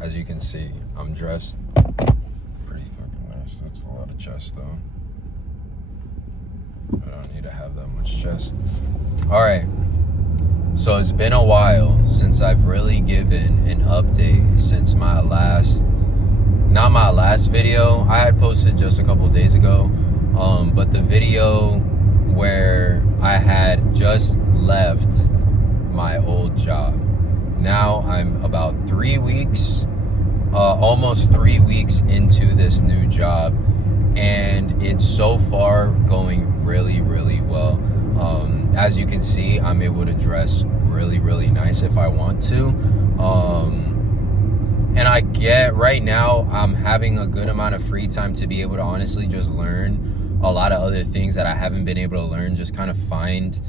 As you can see, I'm dressed pretty fucking nice. That's a lot of chest though. I don't need to have that much chest. All right. So it's been a while since I've really given an update since my last, not my last video. I had posted just a couple days ago, but the video where I had just left my old job. Now I'm about 3 weeks, almost 3 weeks into this new job, and it's so far going really, really well. As you can see, I'm able to dress really, really nice if I want to. And I get right now, I'm having a good amount of free time to be able to honestly just learn a lot of other things that I haven't been able to learn, just kind of find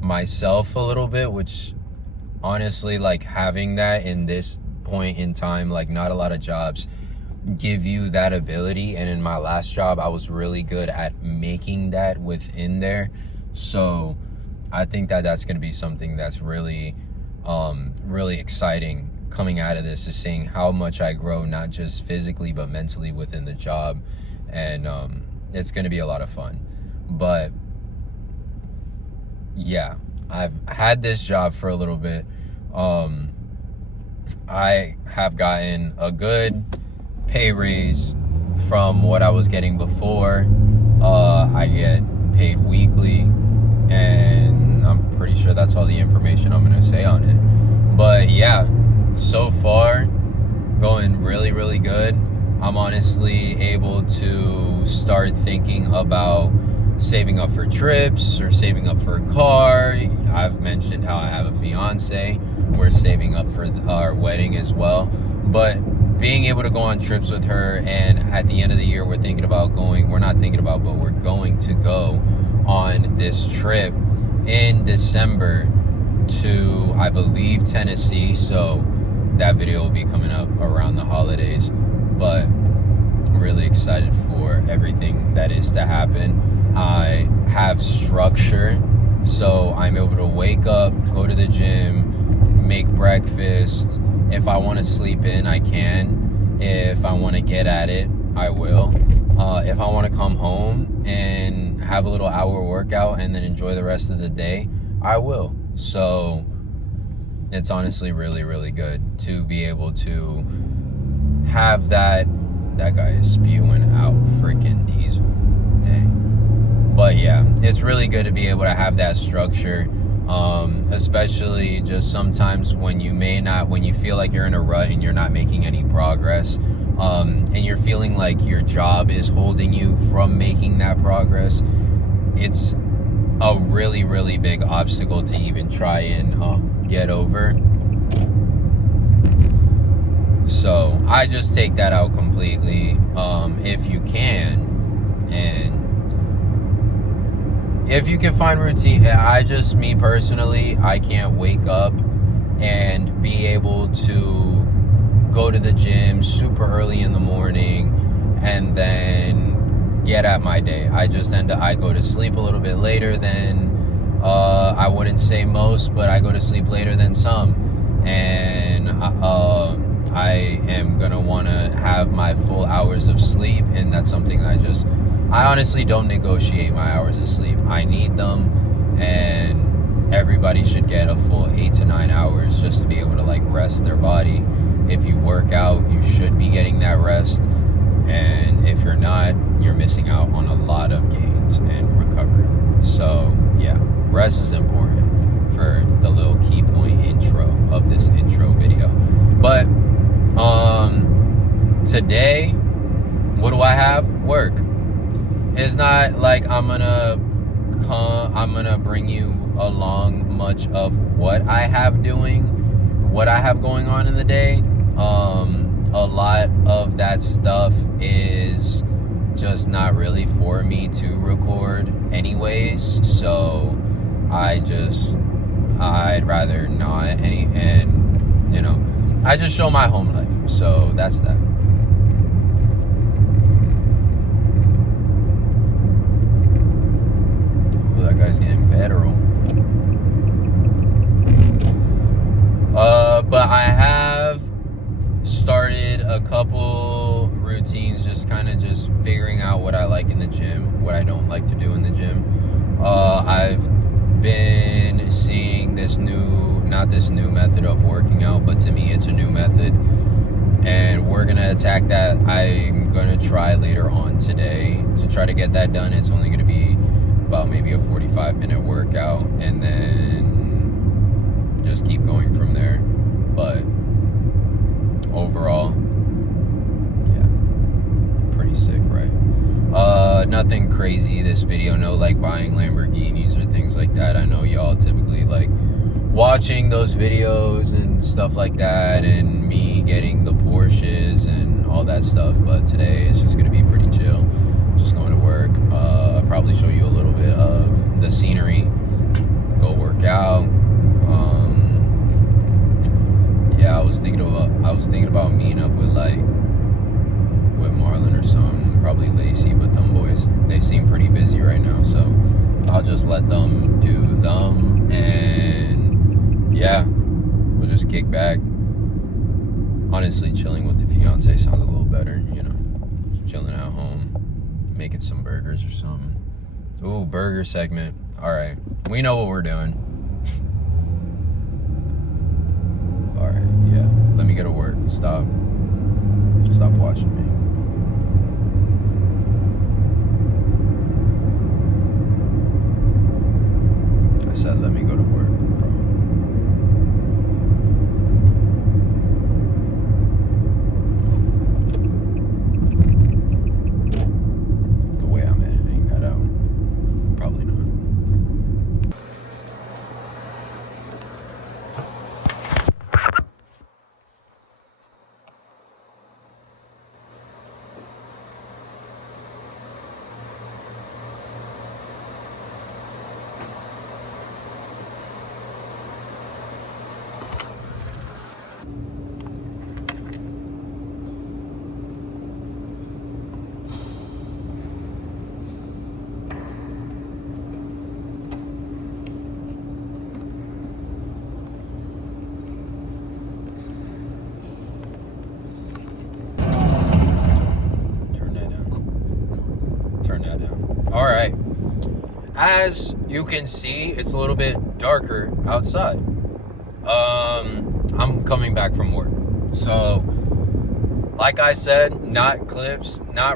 myself a little bit, which honestly, like, having that in this point in time, like, not a lot of jobs give you that ability. And in my last job, I was really good at making that within there. So I think that that's going to be something that's really, really exciting coming out of this, is seeing how much I grow, not just physically, but mentally within the job. And it's going to be a lot of fun. But yeah, I've had this job for a little bit. I have gotten a good pay raise from what I was getting before. I get paid weekly, and I'm pretty sure that's all the information I'm going to say on it. But yeah, so far going really, really good. I'm honestly able to start thinking about saving up for trips or saving up for a car. I've mentioned how I have a fiance. We're saving up for our wedding as well. But being able to go on trips with her, and at the end of the year, we're going to go on this trip in December to, I believe, Tennessee. So that video will be coming up around the holidays. But I'm really excited for everything that is to happen. I have structure, so I'm able to wake up, go to the gym, make breakfast. If I want to sleep in, I can. If I want to get at it, I will. If I want to come home and have a little hour workout and then enjoy the rest of the day, I will. So it's honestly really, really good to be able to have that. That guy is spewing out freaking diesel. Dang. But yeah, it's really good to be able to have that structure. Especially just sometimes when you feel like you're in a rut and you're not making any progress, and you're feeling like your job is holding you from making that progress. It's a really, really big obstacle to even try and get over. So I just take that out completely, if you can. And if you can find routine, me personally, I can't wake up and be able to go to the gym super early in the morning and then get at my day. I go to sleep a little bit later than, I wouldn't say most, but I go to sleep later than some. And I am going to want to have my full hours of sleep, and that's something I honestly don't negotiate my hours of sleep. I need them, and everybody should get a full 8 to 9 hours just to be able to, like, rest their body. If you work out, you should be getting that rest, and if you're not, you're missing out on a lot of gains and recovery. So yeah, rest is important for the little key point intro of this intro video. But today, what do I have? Work. It's not like I'm gonna bring you along much of what I have going on in the day. A lot of that stuff is just not really for me to record anyways, so I'd rather not, and you know, I just show my home life. So that's that. Oh, that guy's getting federal. But I have started a couple routines, just kind of just figuring out what I like in the gym, what I don't like to do in the gym. I've been seeing not this new method of working out, but to me it's a new method, and we're gonna attack that. I'm gonna try later on today to try to get that done. It's only gonna be about maybe a 45-minute workout, and then just keep going from there. But overall, yeah, pretty sick, right? Nothing crazy this video, no like buying Lamborghinis or things like that. I know y'all typically like watching those videos and stuff like that, and me getting the Porsches and all that stuff, but today it's just gonna be pretty chill. Just going to work. I'll probably show you a little bit of the scenery, go work out. Yeah, I was thinking about meeting up with Marlon or something, probably Lacey, but them boys, they seem pretty busy right now, so I'll just let them do them, and yeah, we'll just kick back. Honestly, chilling with the fiance sounds a little better, you know, just chilling at home, making some burgers or something. Ooh, burger segment. All right, we know what we're doing. All right, yeah, let me go to work. Stop watching me. I said let me go to work, bro. The way I'm editing that out, probably not. All right, as you can see, it's a little bit darker outside. I'm coming back from work, so like I said, not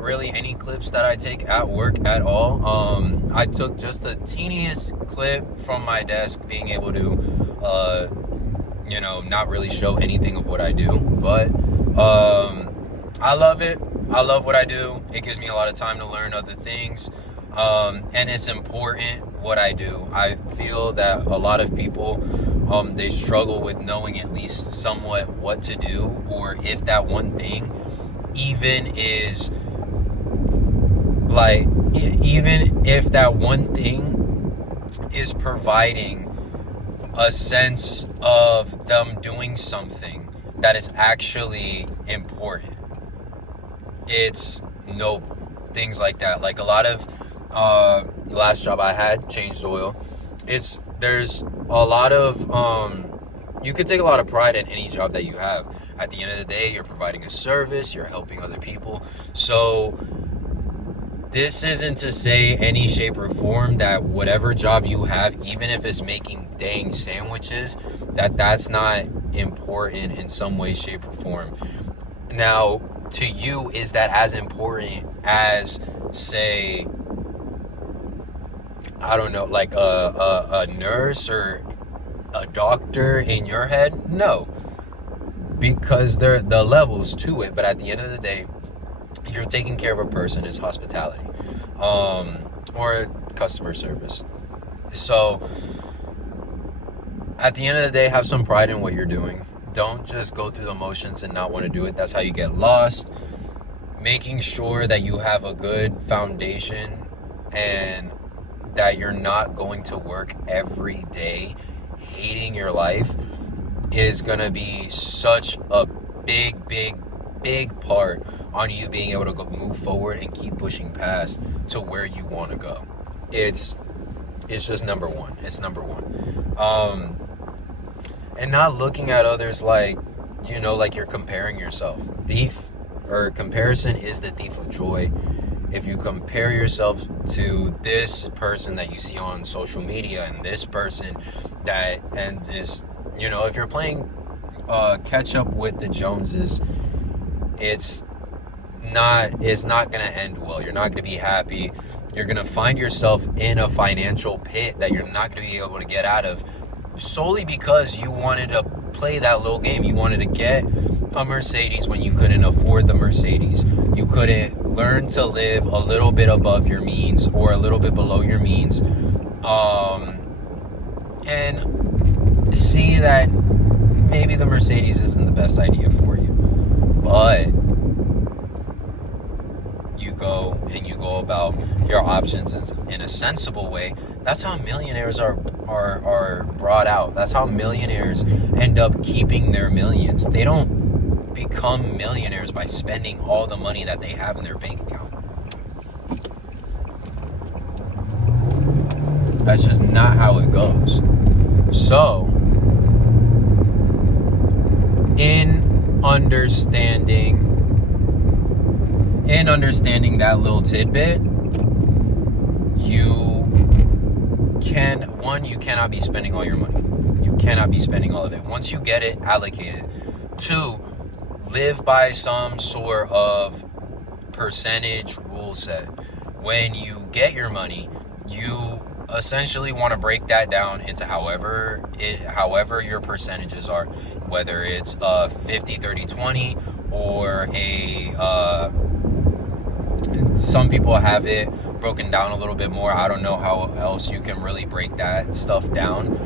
really any clips that I take at work at all. I took just the teeniest clip from my desk, being able to not really show anything of what I do, but I love it. I love what I do. It gives me a lot of time to learn other things. And it's important what I do. I feel that a lot of people, they struggle with knowing at least somewhat what to do, or if that one thing even if that one thing is providing a sense of them doing something that is actually important. It's noble. Things like that. Like a lot of the last job I had, changed oil. There's a lot of you could take a lot of pride in any job that you have. At the end of the day, you're providing a service, you're helping other people. So this isn't to say any shape or form that whatever job you have, even if it's making dang sandwiches, that's not important in some way, shape, or form. Now, to you, is that as important as, say, I don't know, like a nurse or a doctor in your head? No, because there are the levels to it. But at the end of the day, you're taking care of a person. Is hospitality, or customer service. So at the end of the day, have some pride in what you're doing. Don't just go through the motions and not want to do it. That's how you get lost. Making sure that you have a good foundation and that you're not going to work every day hating your life is going to be such a big part on you being able to move forward and keep pushing past to where you want to go. It's just number one. It's number one. And not looking at others like like you're comparing yourself. Comparison is the thief of joy. If you compare yourself to this person that you see on social media and this person if you're playing catch up with the Joneses, it's not going to end well. You're not going to be happy. You're going to find yourself in a financial pit that you're not going to be able to get out of, solely because you wanted to play that little game. You wanted to get a Mercedes when you couldn't afford the Mercedes. You couldn't learn to live a little bit above your means or a little bit below your means, and see that maybe the Mercedes isn't the best idea for you. But you go about your options in a sensible way. That's how millionaires are brought out. That's how millionaires end up keeping their millions. They don't become millionaires by spending all the money that they have in their bank account. That's just not how it goes. So, in understanding that little tidbit, you cannot be spending all your money. You cannot be spending all of it. Once you get it allocated. 2, live by some sort of percentage rule set. When you get your money, you essentially want to break that down into however your percentages are, whether it's 50, 30, 20, or some people have it broken down a little bit more. I don't know how else you can really break that stuff down.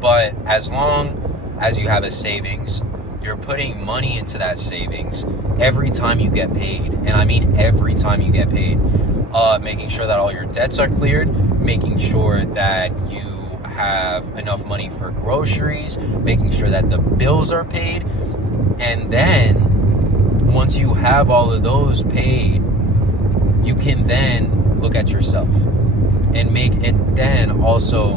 But as long as you have a savings, you're putting money into that savings every time you get paid. And I mean every time you get paid. Making sure that all your debts are cleared, making sure that you have enough money for groceries, making sure that the bills are paid. And then once you have all of those paid, you can then look at yourself and then also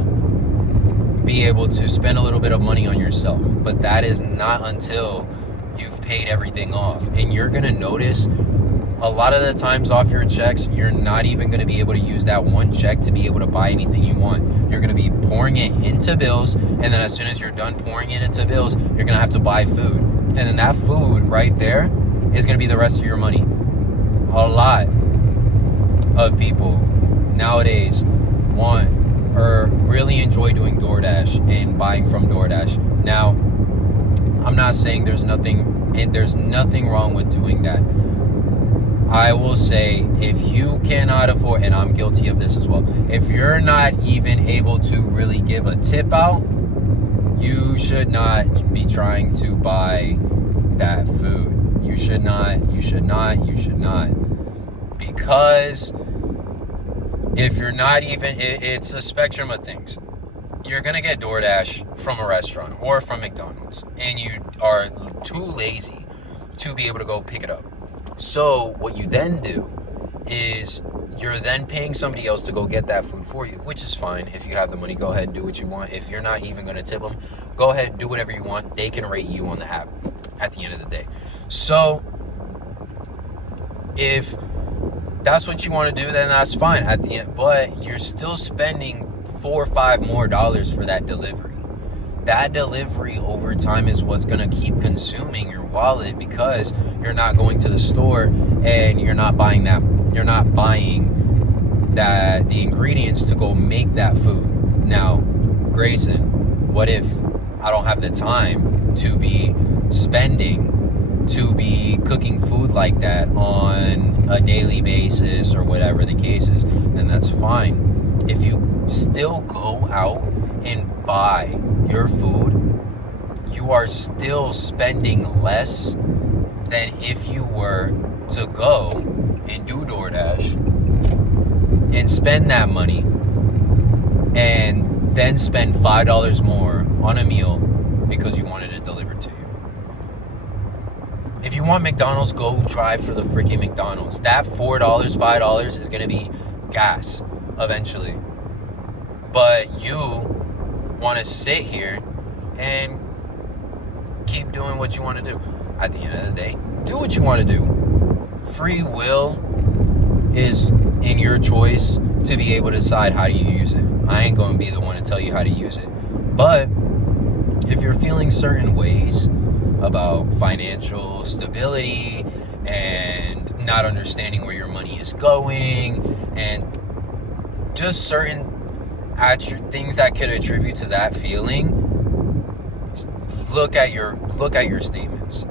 be able to spend a little bit of money on yourself. But that is not until you've paid everything off. And you're going to notice a lot of the times off your checks, you're not even going to be able to use that one check to be able to buy anything you want. You're going to be pouring it into bills, and then as soon as you're done pouring it into bills, you're going to have to buy food. And then that food right there is going to be the rest of your money. A lot of people nowadays want or really enjoy doing DoorDash and buying from DoorDash. Now, I'm not saying there's nothing wrong with doing that. I will say, if you cannot afford, and I'm guilty of this as well, if you're not even able to really give a tip out, you should not be trying to buy that food. You should not. Because if you're not even, it's a spectrum of things. You're going to get DoorDash from a restaurant or from McDonald's, and you are too lazy to be able to go pick it up. So what you then do is you're then paying somebody else to go get that food for you, which is fine. If you have the money, go ahead and do what you want. If you're not even going to tip them, go ahead and do whatever you want. They can rate you on the app at the end of the day. So if that's what you want to do, then that's fine at the end. But you're still spending $4 or $5 more for that delivery. That delivery over time is what's going to keep consuming your wallet, because you're not going to the store and you're not buying the ingredients to go make that food. Now, Grayson, what if I don't have the time to be cooking food like that on a daily basis or whatever the case is? Then that's fine. If you still go out and buy your food, you are still spending less than if you were to go and do DoorDash and spend that money and then spend $5 more on a meal because you wanted it delivered to you. If you want McDonald's, go drive for the freaking McDonald's. That $4, $5 is going to be gas eventually. But you want to sit here and keep doing what you want to do. At the end of the day, do what you want to do. Free will is in your choice to be able to decide how you use it. I ain't going to be the one to tell you how to use it. But if you're feeling certain ways about financial stability and not understanding where your money is going and just certain things that could attribute to that feeling, look at your statements.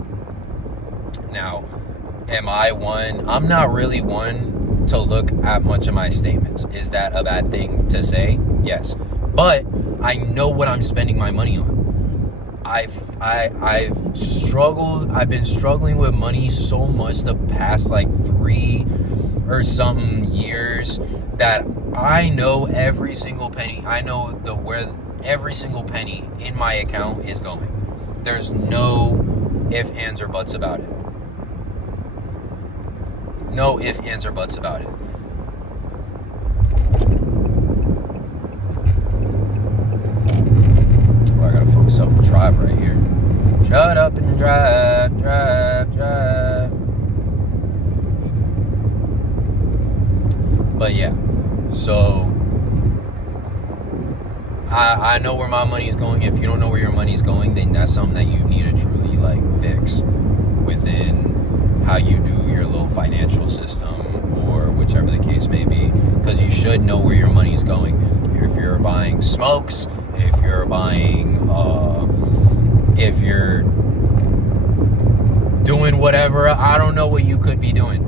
Now, am I one? I'm not really one to look at much of my statements. Is that a bad thing to say? Yes. But I know what I'm spending my money on. I've been struggling with money so much the past like 3 or something years that I know every single penny. I know where every single penny in my account is going. There's no ifs, ands, or buts about it. No ifs, ands, or buts about it. Oh, I gotta focus up and drive right here. Shut up and drive. But yeah, so I know where my money is going. If you don't know where your money is going, then that's something that you need to truly like fix within how you do your little financial system or whichever the case may be, because you should know where your money is going. If you're buying smokes, if you're buying if you're doing whatever, I don't know what you could be doing,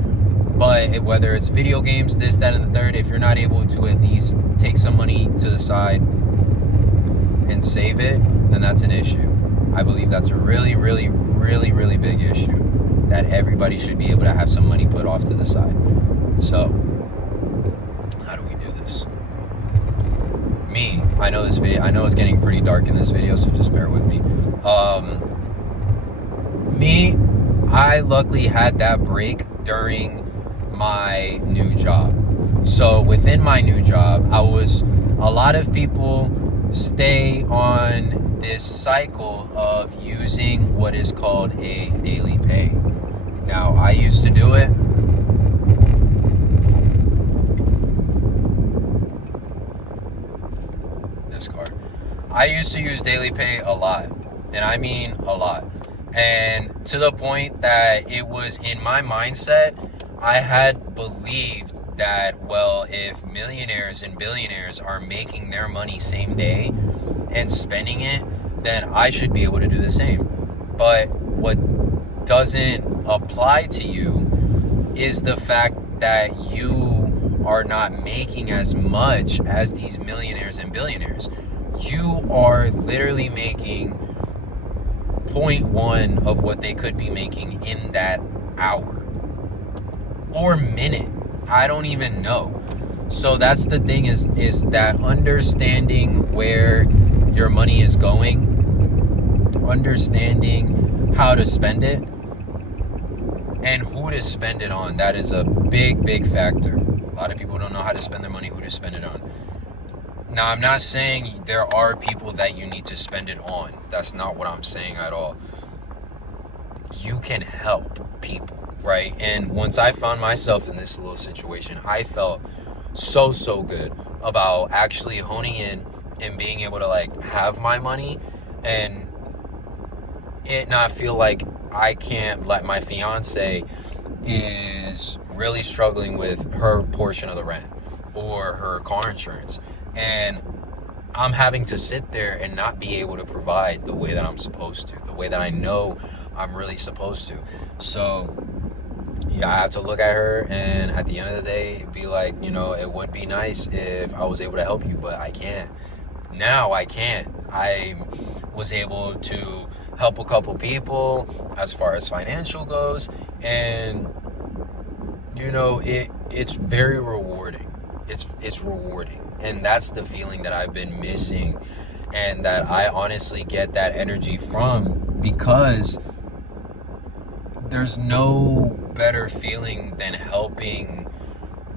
but whether it's video games, this, that, and the third, if you're not able to at least take some money to the side and save it, then that's an issue. I believe that's a really, really, really, really big issue, that everybody should be able to have some money put off to the side. So, how do we do this? I know it's getting pretty dark in this video, so just bear with me. I luckily had that break during my new job. So within my new job, a lot of people stay on this cycle of using what is called a daily pay. Now, I used to do it. This car. I used to use daily pay a lot, and I mean a lot. And to the point that it was in my mindset, I had believed that, well, if millionaires and billionaires are making their money same day and spending it, then I should be able to do the same. But what doesn't apply to you is the fact that you are not making as much as these millionaires and billionaires. You are literally making 0.1 of what they could be making in that hour or minute. I don't even know. So that's the thing, is that understanding where your money is going, understanding how to spend it, and who to spend it on. That is a big, big factor. A lot of people don't know how to spend their money, who to spend it on. Now, I'm not saying there are people that you need to spend it on. That's not what I'm saying at all. You can help people, right? And once I found myself in this little situation, I felt so good about actually honing in and being able to like have my money and it not feel like I can't let my fiance is really struggling with her portion of the rent or her car insurance, and I'm having to sit there and not be able to provide the way that I'm supposed to, the way that I know I'm really supposed to. So yeah, I have to look at her and at the end of the day be like, it would be nice if I was able to help you, but I can't. Now I can't. I was able to help a couple people as far as financial goes, and it's very rewarding. It's rewarding, and that's the feeling that I've been missing, and that I honestly get that energy from, because there's no better feeling than helping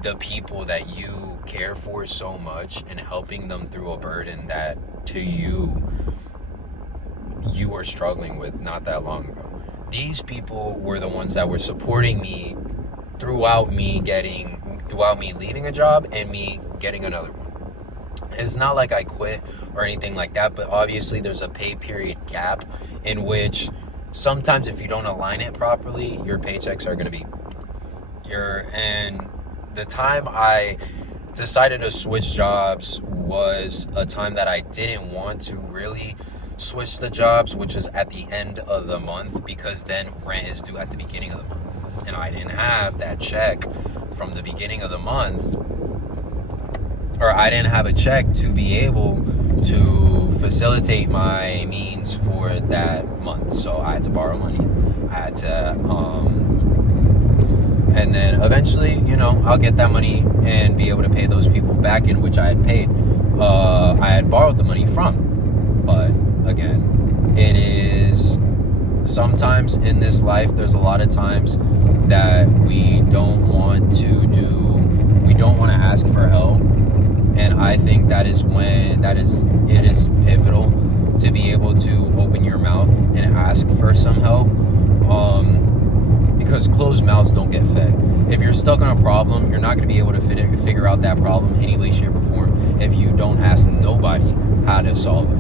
the people that you care for so much and helping them through a burden that to you you were struggling with not that long ago. These people were the ones that were supporting me throughout me leaving a job and me getting another one. It's not like I quit or anything like that, but obviously there's a pay period gap in which sometimes if you don't align it properly, your paychecks are going to be and the time I decided to switch jobs was a time that I didn't want to really switch the jobs, which is at the end of the month, because then rent is due at the beginning of the month, and I didn't have that check from the beginning of the month, or I didn't have a check to be able to facilitate my means for that month. So I had to borrow money. I had to and then eventually, I'll get that money and be able to pay those people back, in which I had paid. I had borrowed the money from. But again, it is sometimes in this life, there's a lot of times that we don't want to ask for help. And I think it is pivotal to be able to open your mouth and ask for some help. Because closed mouths don't get fed. If you're stuck on a problem, you're not going to be able to figure out that problem any way, shape, or form if you don't ask nobody how to solve it.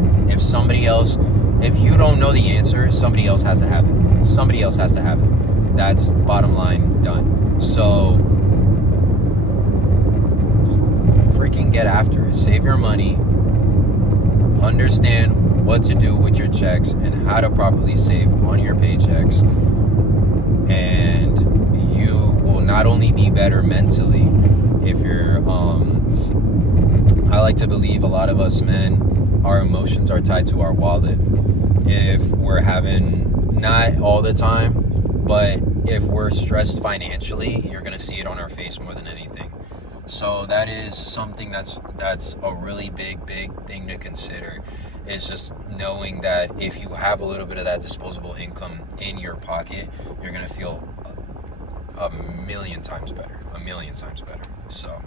If you don't know the answer, somebody else has to have it. Somebody else has to have it. That's bottom line, done. So, freaking get after it. Save your money. Understand what to do with your checks and how to properly save on your paychecks. And you will not only be better mentally if you're I like to believe a lot of us men, our emotions are tied to our wallet. If we're having, not all the time, but if we're stressed financially, you're gonna see it on our face more than anything. So that is something that's a really big thing to consider. It's just knowing that if you have a little bit of that disposable income in your pocket, you're going to feel a million times better. So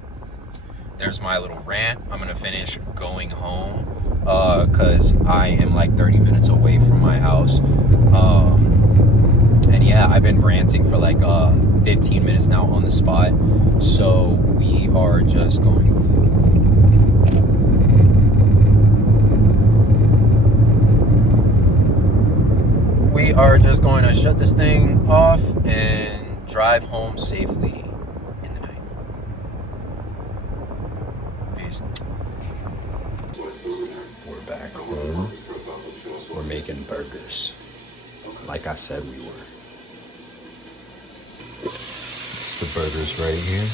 there's my little rant. I'm going to finish going home because I am like 30 minutes away from my house. And yeah, I've been ranting for like 15 minutes now on the spot. So we are just going to shut this thing off and drive home safely in the night. Peace. We're back home. We're making burgers. Like I said we were. The burgers right here.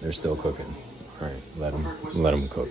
They're still cooking. All right, let them cook.